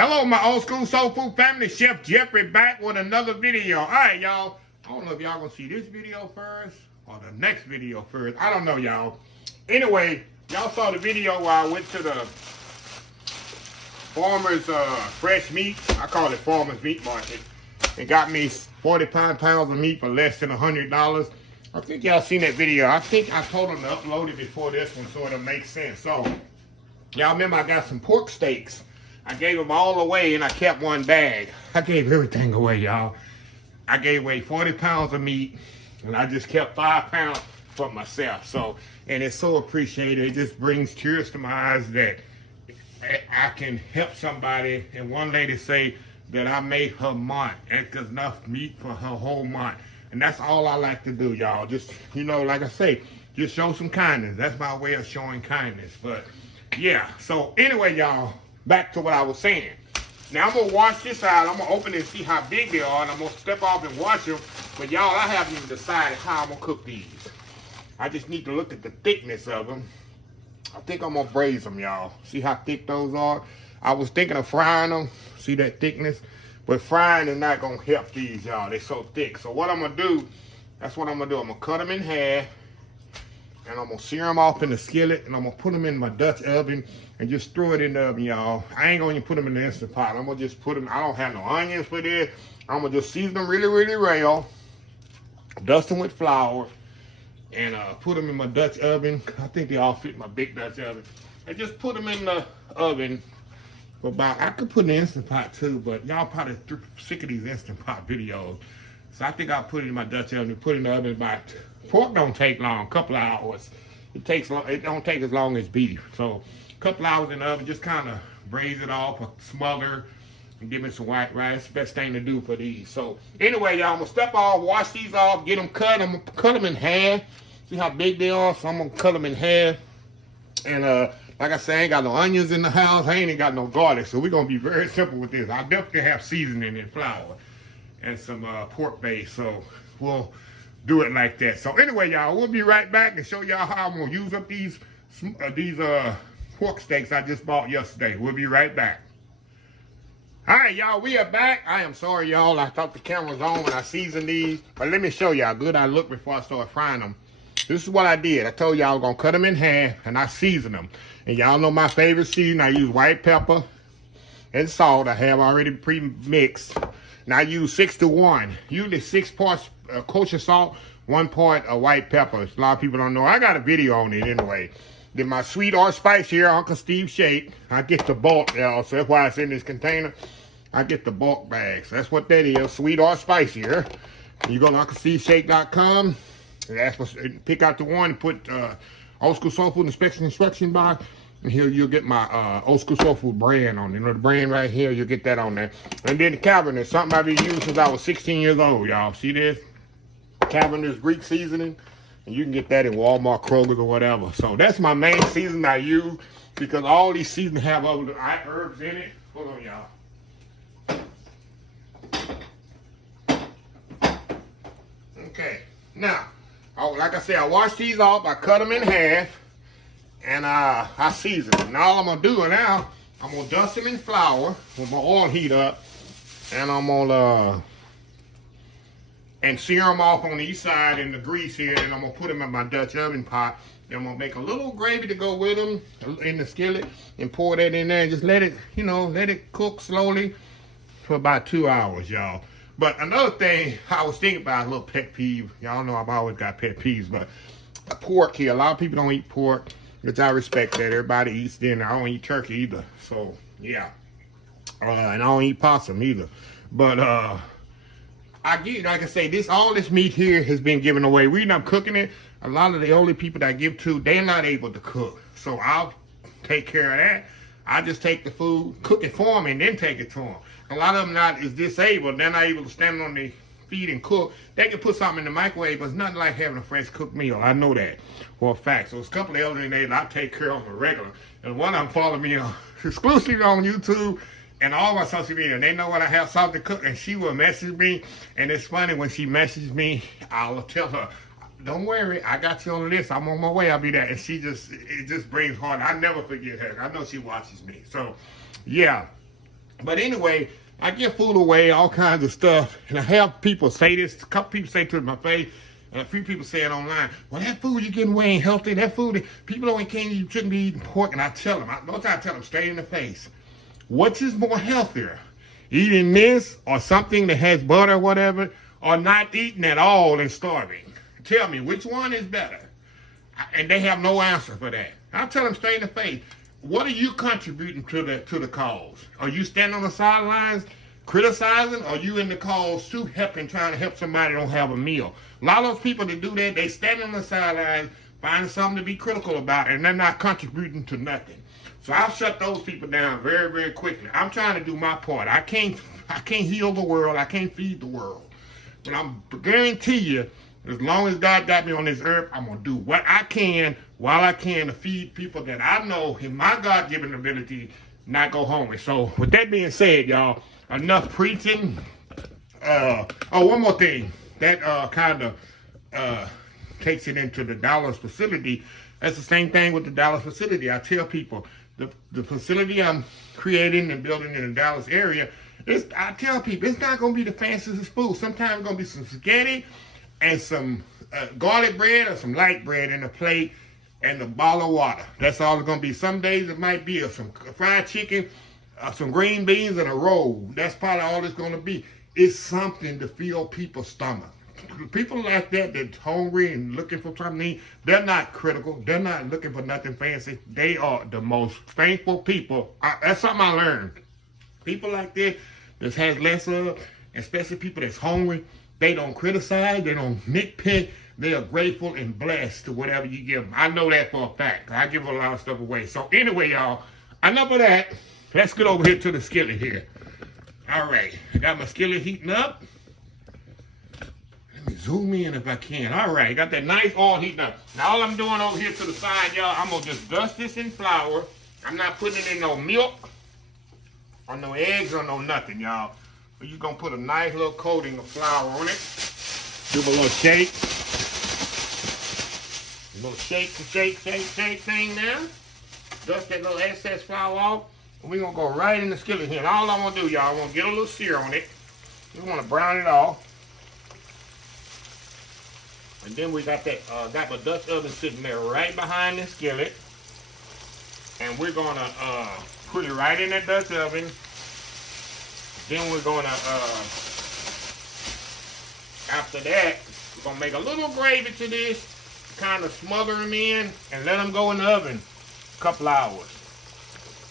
Hello, my old school soul food family. Chef Jeffrey back with another video. All right, y'all. I don't know if y'all gonna see this video first or the next video first. I don't know, y'all. Anyway, y'all saw the video where I went to the farmer's fresh meat. I call it farmer's meat market. It got me 45 pounds of meat for less than $100. I think y'all seen that video. I think I told them to upload it before this one so it'll make sense. So, y'all remember I got some pork steaks. I gave them all away and I kept one bag. I gave everything away, y'all. I gave away 40 pounds of meat and I just kept 5 pounds for myself. So, and it's so appreciated. It just brings tears to my eyes that I can help somebody. And one lady say that I made her month. That's enough meat for her whole month. And that's all I like to do, y'all. Just, you know, like I say, just show some kindness. That's my way of showing kindness. But yeah, so anyway, y'all, back to what I was saying. Now I'm gonna wash this out. I'm gonna open it and see how big they are, and I'm gonna step off and wash them. But y'all, I haven't even decided how I'm gonna cook these. I just need to look at the thickness of them. I think I'm gonna braise them, y'all. See how thick those are? I was thinking of frying them. See that thickness? But frying is not gonna help these, y'all. They're so thick. So what I'm gonna do, that's what I'm gonna do. I'm gonna cut them in half. And I'm gonna sear them off in the skillet, and I'm gonna put them in my Dutch oven and just throw it in the oven, y'all. I ain't gonna even put them in the Instant Pot. I'm gonna just put them, I don't have no onions for this. I'm gonna just season them really, really well, dust them with flour, and put them in my Dutch oven. I think they all fit my big Dutch oven. And just put them in the oven for about, I could put in the Instant Pot too, but y'all probably sick of these Instant Pot videos. So I think I'll put it in my Dutch oven and put it in the oven about, pork don't take long, a couple of hours. It takes long, it don't take as long as beef. So a couple of hours in the oven, just kind of braise it off, or smother, and give me some white rice. That's the best thing to do for these. So anyway, y'all, I'm gonna step off, wash these off, get them cut. I'm gonna cut them in half. See how big they are? So I'm gonna cut them in half. And like I said, I ain't got no onions in the house. I ain't even got no garlic. So we're gonna be very simple with this. I definitely have seasoning and flour and some pork base. So we'll do it like that. So anyway, y'all, we'll be right back and show y'all how I'm gonna use up these pork steaks I just bought yesterday. We'll be right back. All right, y'all, we are back. I am sorry, y'all. I thought the camera was on when I seasoned these, but let me show y'all how good I look before I start frying them. This is what I did. I told y'all I was gonna cut them in half and I seasoned them. And y'all know my favorite season. I use white pepper and salt. I have already pre-mixed. And I use 6 to 1. Usually 6 parts kosher salt, 1 part of white pepper. A lot of people don't know. I got a video on it anyway. Then my sweet or spice here, Uncle Steve Shake. I get the bulk, y'all. So that's why it's in this container. I get the bulk bags. That's what that is. Sweet or spice here. You go to UncleSteveShake.com. That's what, pick out the one. Put old school soul food instruction box. And here you'll get my old school soul food brand on it. You know the brand right here, you'll get that on there. And then the cabinet, something I've been using since I was 16 years old, y'all. See this? Cabinet's Greek seasoning. And you can get that in Walmart, Kroger, or whatever. So that's my main season I use because all these seasons have other herbs in it. Hold on, y'all. Okay. Now, like I said, I wash these off. I cut them in half. And I season them. Now all I'm gonna do now, I'm gonna dust them in flour with my oil heat up, and I'm gonna and sear them off on each side in the grease here, and I'm gonna put them in my Dutch oven pot. Then I'm gonna make a little gravy to go with them in the skillet and pour that in there and just let it, you know, let it cook slowly for about 2 hours, y'all. But another thing I was thinking about, a little pet peeve. Y'all know I've always got pet peeves, but pork here. A lot of people don't eat pork. Which I respect that. Everybody eats dinner. I don't eat turkey either. So, yeah. And I don't eat possum either. But, I get, like I say, all this meat here has been given away. We're not cooking it. A lot of the only people that I give to, they're not able to cook. So, I'll take care of that. I just take the food, cook it for them, and then take it to them. A lot of them is disabled. They're not able to stand on their feet and cook. They can put something in the microwave, but it's nothing like having a fresh cooked meal. I know that for a fact. So it's a couple of elderly ladies I take care of on a regular. And one of them follow me exclusively on YouTube and all my social media. And they know when I have something to cook, and she will message me. And it's funny, when she messages me, I'll tell her, don't worry, I got you on the list. I'm on my way. I'll be there. And it just brings heart. I never forget her. I know she watches me. So, yeah. But anyway, I give food away, all kinds of stuff, and I have people say this. A couple people say to my face, and a few people say it online. Well, that food you're getting away ain't healthy. That food, people don't can't you shouldn't be eating pork. And I tell them, most I tell them straight in the face, which is more healthier, eating this or something that has butter or whatever, or not eating at all and starving? Tell me which one is better. And they have no answer for that. I tell them straight in the face. What are you contributing to the cause? Are you standing on the sidelines criticizing? Or are you in the cause too, trying to help somebody don't have a meal? A lot of those people that do that, they stand on the sidelines, find something to be critical about, and they're not contributing to nothing. So I'll shut those people down very, very quickly. I'm trying to do my part. I can't heal the world. I can't feed the world. But I'm guarantee you, as long as God got me on this earth, I'm going to do what I can while I can to feed people that I know in my God-given ability not go hungry. So with that being said, y'all, enough preaching. One more thing. That kind of takes it into the Dallas facility. That's the same thing with the Dallas facility. I tell people, the facility I'm creating and building in the Dallas area, I tell people, it's not going to be the fanciest food. Sometimes it's going to be some spaghetti and some garlic bread or some light bread in a plate and a bottle of water. That's all it's going to be. Some days it might be some fried chicken, some green beans, and a roll. That's probably all it's going to be. It's something to fill people's stomach. People like that that's hungry and looking for something to eat, they're not critical. They're not looking for nothing fancy. They are the most thankful people. That's something I learned. People like that has less of, especially people that's hungry, they don't criticize, they don't nitpick, they are grateful and blessed to whatever you give them. I know that for a fact. I give a lot of stuff away. So anyway, y'all, enough of that. Let's get over here to the skillet here. All right, I got my skillet heating up. Let me zoom in if I can. All right, got that nice oil heating up. Now all I'm doing over here to the side, y'all, I'm gonna just dust this in flour. I'm not putting it in no milk or no eggs or no nothing, y'all. We're just gonna put a nice little coating of flour on it. Give a little shake. A little shake thing now. Dust that little excess flour off. And we're gonna go right in the skillet here. And all I'm gonna do, y'all, I'm gonna get a little sear on it. We wanna brown it off. And then we got that, got my Dutch oven sitting there right behind the skillet. And we're gonna put it right in that Dutch oven. Then we're gonna, after that, we're gonna make a little gravy to this, kind of smother them in, and let them go in the oven a couple hours.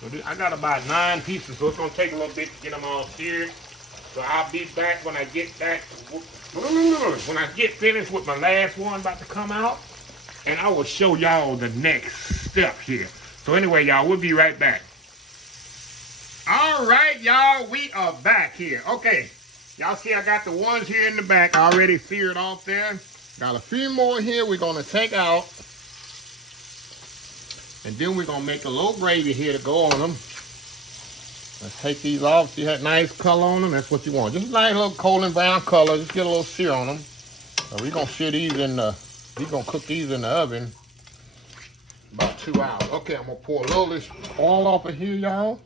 So I got about 9 pieces, so it's gonna take a little bit to get them all seared. So I'll be back when I get back, when I get finished with my last one about to come out, and I will show y'all the next step here. So anyway, y'all, we'll be right back. All right, y'all, we are back here. Okay, y'all see I got the ones here in the back already seared off there. Got a few more here we're gonna take out. And then we're gonna make a little gravy here to go on them. Let's take these off. See that nice color on them? That's what you want. Just a nice little golden brown color. Just get a little sear on them. So we're gonna sear these we're gonna cook these in the oven about 2 hours. Okay, I'm gonna pour a little of this oil off of here, y'all.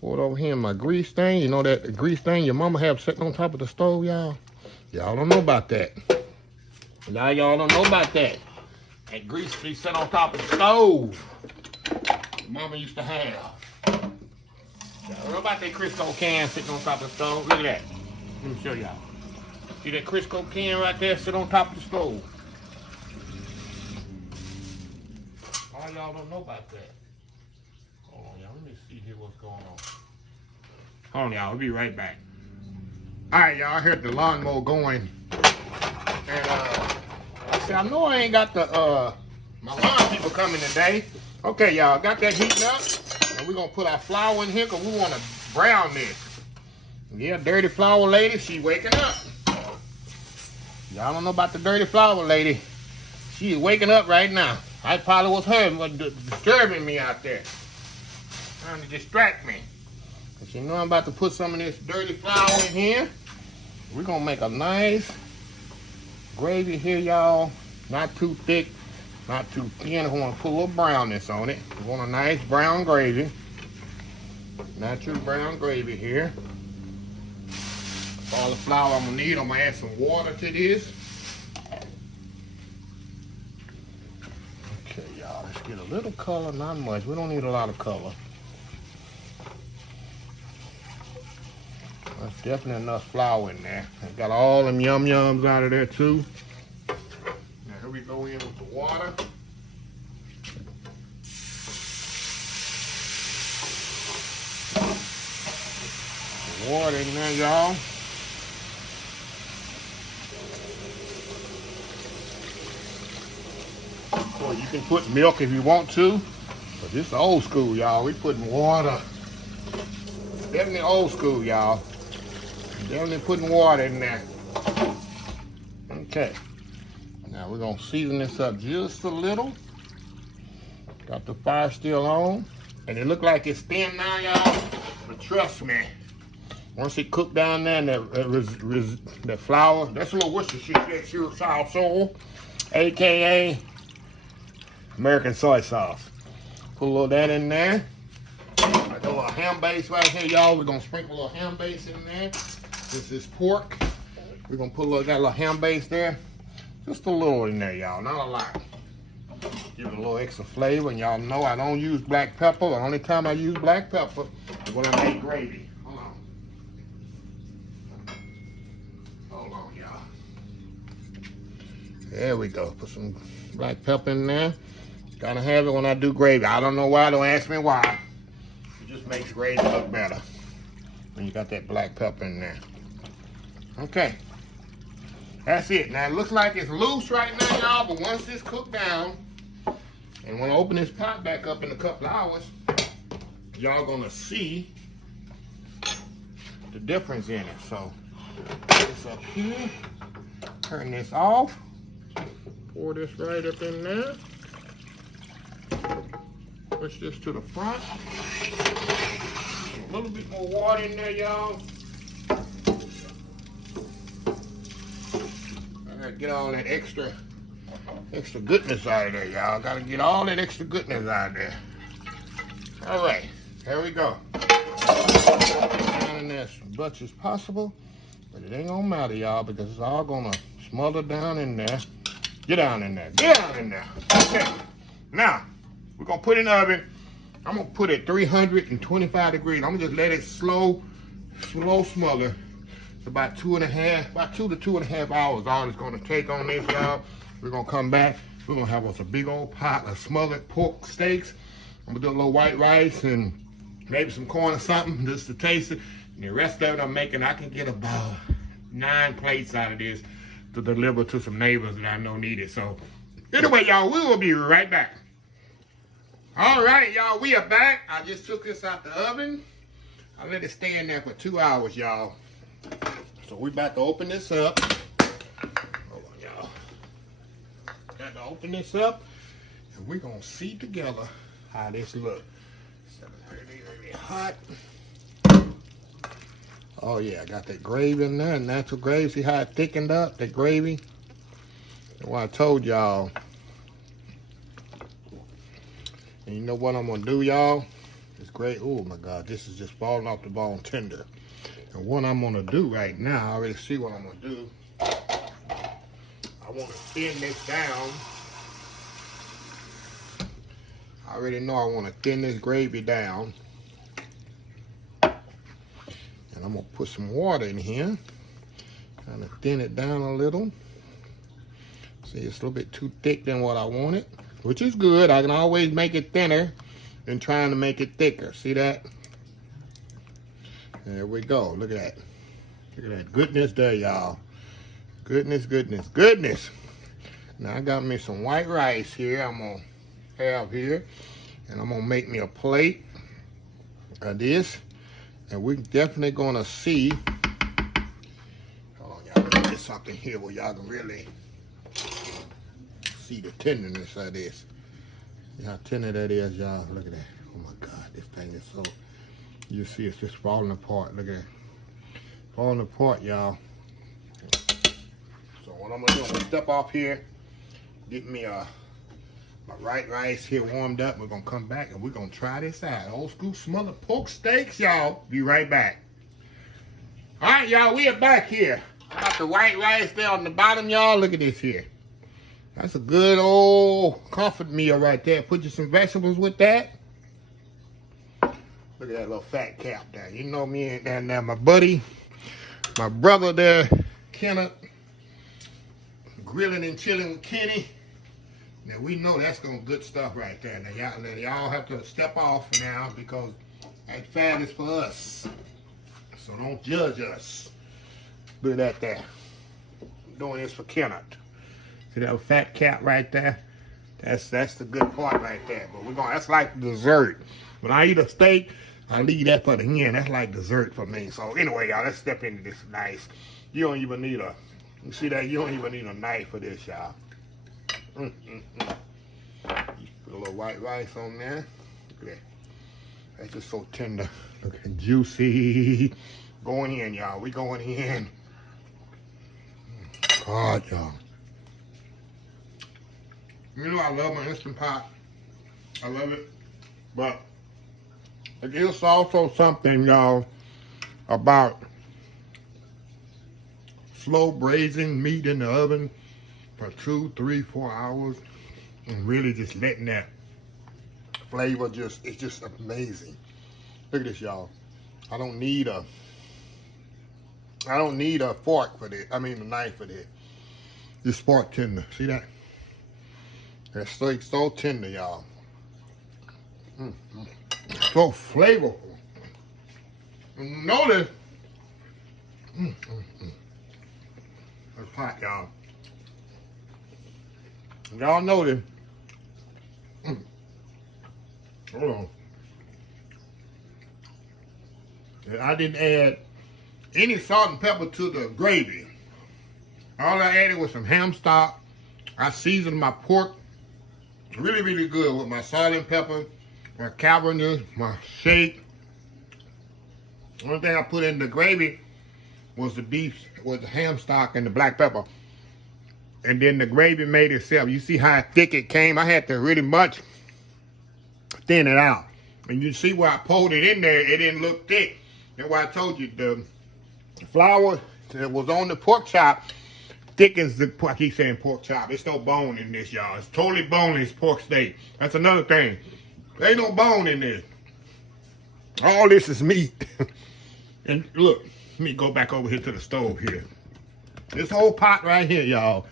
Pour it over here in my grease thing. You know that grease thing your mama have sitting on top of the stove, y'all? Y'all don't know about that. Y'all don't know about that. That grease be sitting on top of the stove. Mama used to have. Y'all don't know about that Crisco can sitting on top of the stove. Look at that. Let me show y'all. See that Crisco can right there sitting on top of the stove? All y'all don't know about that. Hold on, y'all. Let me see here what's going on. Hold on, y'all. We'll be right back. All right, y'all. I heard the lawnmower going. And, I know I ain't got the, my lawn people coming today. Okay, y'all. Got that heating up. And we're going to put our flour in here because we want to brown this. Yeah, dirty flour lady. She waking up. Y'all don't know about the dirty flour lady. She is waking up right now. I probably was her disturbing me out there. Trying to distract me. But you know I'm about to put some of this dirty flour in here. We're going to make a nice gravy here, y'all. Not too thick, not too thin. I want to put a little brownness on it. We want a nice brown gravy. natural brown gravy here. All the flour I'm gonna need, I'm gonna add some water to this. Okay, y'all, let's get a little color, not much. We don't need a lot of color. That's definitely enough flour in there. I got all them yum-yums out of there too. Now here we go in with the water. Water in there, y'all. Or you can put milk if you want to, but this is old school, y'all. We putting water. Definitely old school, y'all. Definitely putting water in there. Okay. Now we're gonna season this up just a little. Got the fire still on, and it look like it's thin now, y'all. But trust me, once it cooked down there, and that flour, that's a little Worcestershire sauce, aka American soy sauce. Put a little of that in there. Like a little ham base right here, y'all. We're gonna sprinkle a little ham base in there. This is pork. We're gonna put got a little ham base there. Just a little in there, y'all, not a lot. Give it a little extra flavor, and y'all know I don't use black pepper. The only time I use black pepper is when I make gravy. Hold on, y'all. There we go. Put some black pepper in there. Gotta have it when I do gravy. I don't know why, don't ask me why. It just makes gravy look better when you got that black pepper in there. Okay. That's it. Now it looks like it's loose right now, y'all, but once it's cooked down, and when I open this pot back up in a couple hours, y'all gonna see the difference in it. So, put this up here, turn this off, pour this right up in there, push this to the front, a little bit more water in there, y'all. I gotta get all that extra goodness out of there, y'all. Gotta get all that extra goodness out of there. All right, here we go. Down in there as much as possible, but it ain't gonna matter, y'all, because it's all gonna smother down in there. Get down in there. Get down in there. Okay. Now we're gonna put it in the oven. I'm gonna put it 325 degrees. I'm gonna just let it slow smother. It's about 2 to 2.5 hours. All it's gonna take on this, y'all. We're gonna come back. We're gonna have us a big old pot of smothered pork steaks. I'm gonna do a little white rice and maybe some corn or something just to taste it. And the rest of it I'm making, I can get about 9 plates out of this to deliver to some neighbors that I know need it. So anyway, y'all, we will be right back. All right, y'all, we are back. I just took this out the oven. I let it stay in there for 2 hours, y'all. So we're about to open this up. Hold on, y'all. Got to open this up, and we're gonna see together how this looks. It's really hot. Oh yeah, I got that gravy in there, natural gravy. See how it thickened up, that gravy? And what I told y'all. And you know what I'm gonna do, y'all? It's great. Oh my God, this is just falling off the bone tender. And what I'm gonna do right now, I already see what I'm gonna do. I wanna thin this down. I already know I wanna thin this gravy down. And I'm gonna put some water in here. Kind of thin it down a little. See, it's a little bit too thick than what I wanted, which is good. I can always make it thinner than trying to make it thicker. See that? There we go. Look at that. Look at that goodness there, y'all. Goodness, goodness, goodness. Now I got me some white rice here. I'm gonna have here, and I'm gonna make me a plate of this, and we're definitely gonna see. Hold on, y'all. Let me get something here where y'all can really see the tenderness of this. See how tender that is, y'all. Look at that. Oh my God, this thing is so. You see it's just falling apart. Look at it. Falling apart, y'all. So what I'm gonna do, I'm gonna step off here, get me My white rice here warmed up. We're gonna come back and we're gonna try this out. Old school smothered pork steaks, y'all. Be right back. All right, y'all, we are back here. Got the white rice there on the bottom, y'all. Look at this here. That's a good old comfort meal right there. Put you some vegetables with that. Look at that little fat cap there. You know me and there, my buddy, my brother there, Kenneth, grilling and chilling with Kenny. Now we know that's gonna good stuff right there. Now y'all have to step off now because that fat is for us. So don't judge us. Look at that there. I'm doing this for Kenneth. See that fat cap right there? That's the good part right there. But that's like dessert. When I eat a steak, I leave that for the end. That's like dessert for me. So anyway, y'all, let's step into this nice. You don't even need you see that? You don't even need a knife for this, y'all. Put a little white rice on there. Look at that. That's just so tender. Look at juicy. Going in, y'all. We going in. God, y'all. You know I love my Instant Pot. I love it. But it is also something, y'all, about slow braising meat in the oven for 2, 3, 4 hours and really just letting that flavor it's just amazing. Look at this, y'all. I don't need a fork for this. I mean a knife for this. This fork tender. See that? That steak so tender, y'all. So flavorful. Notice. That's hot, y'all. Y'all notice. Hold on. I didn't add any salt and pepper to the gravy. All I added was some ham stock. I seasoned my pork really, really good with my salt and pepper, my carbonate, my shake. The only thing I put in the gravy was the beef, was the ham stock and the black pepper. And then the gravy made itself. You see how thick it came? I had to really much thin it out. And you see where I poured it in there, it didn't look thick. That's why I told you the flour that was on the pork chop thickens the pork. I keep saying pork chop. There's no bone in this, y'all. It's totally boneless pork steak. That's another thing. There ain't no bone in this. All this is meat. And look, let me go back over here to the stove here. This whole pot right here, y'all.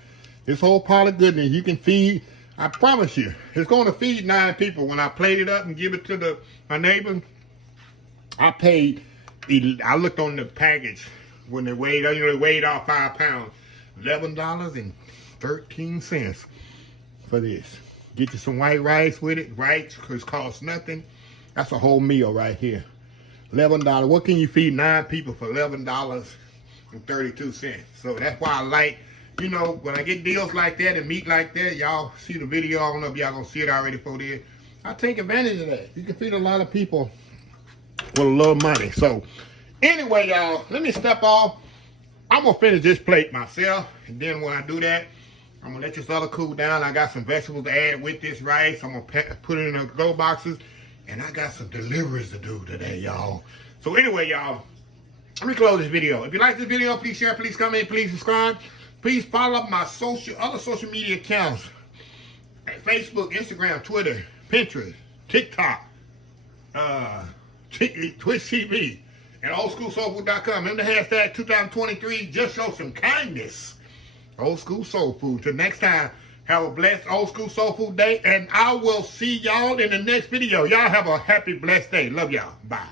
This whole pot of goodness, you can feed, I promise you, it's going to feed 9 people. When I plate it up and give it to my neighbor, I looked on the package when they weighed, they weighed off 5 pounds. $11.13 for this. Get you some white rice with it, right? Because it costs nothing. That's a whole meal right here. $11. What can you feed 9 people for $11.32? So that's why I like, you know, when I get deals like that and meat like that, y'all see the video. I don't know if y'all gonna see it already for this. I take advantage of that. You can feed a lot of people with a little money. So anyway, y'all, let me step off. I'm gonna finish this plate myself, and then when I do that, I'm gonna let this other cool down. I got some vegetables to add with this rice. I'm gonna put it in the glow boxes, and I got some deliveries to do today, y'all. So anyway, y'all, let me close this video. If you like this video, please share, please comment, please subscribe. Please follow my other social media accounts: Facebook, Instagram, Twitter, Pinterest, TikTok, Twitch TV. And oldschoolsoulfood.com. Remember the hashtag 2023. Just show some kindness. Old School Soul Food. Till next time, have a blessed Old School Soul Food day. And I will see y'all in the next video. Y'all have a happy, blessed day. Love y'all. Bye.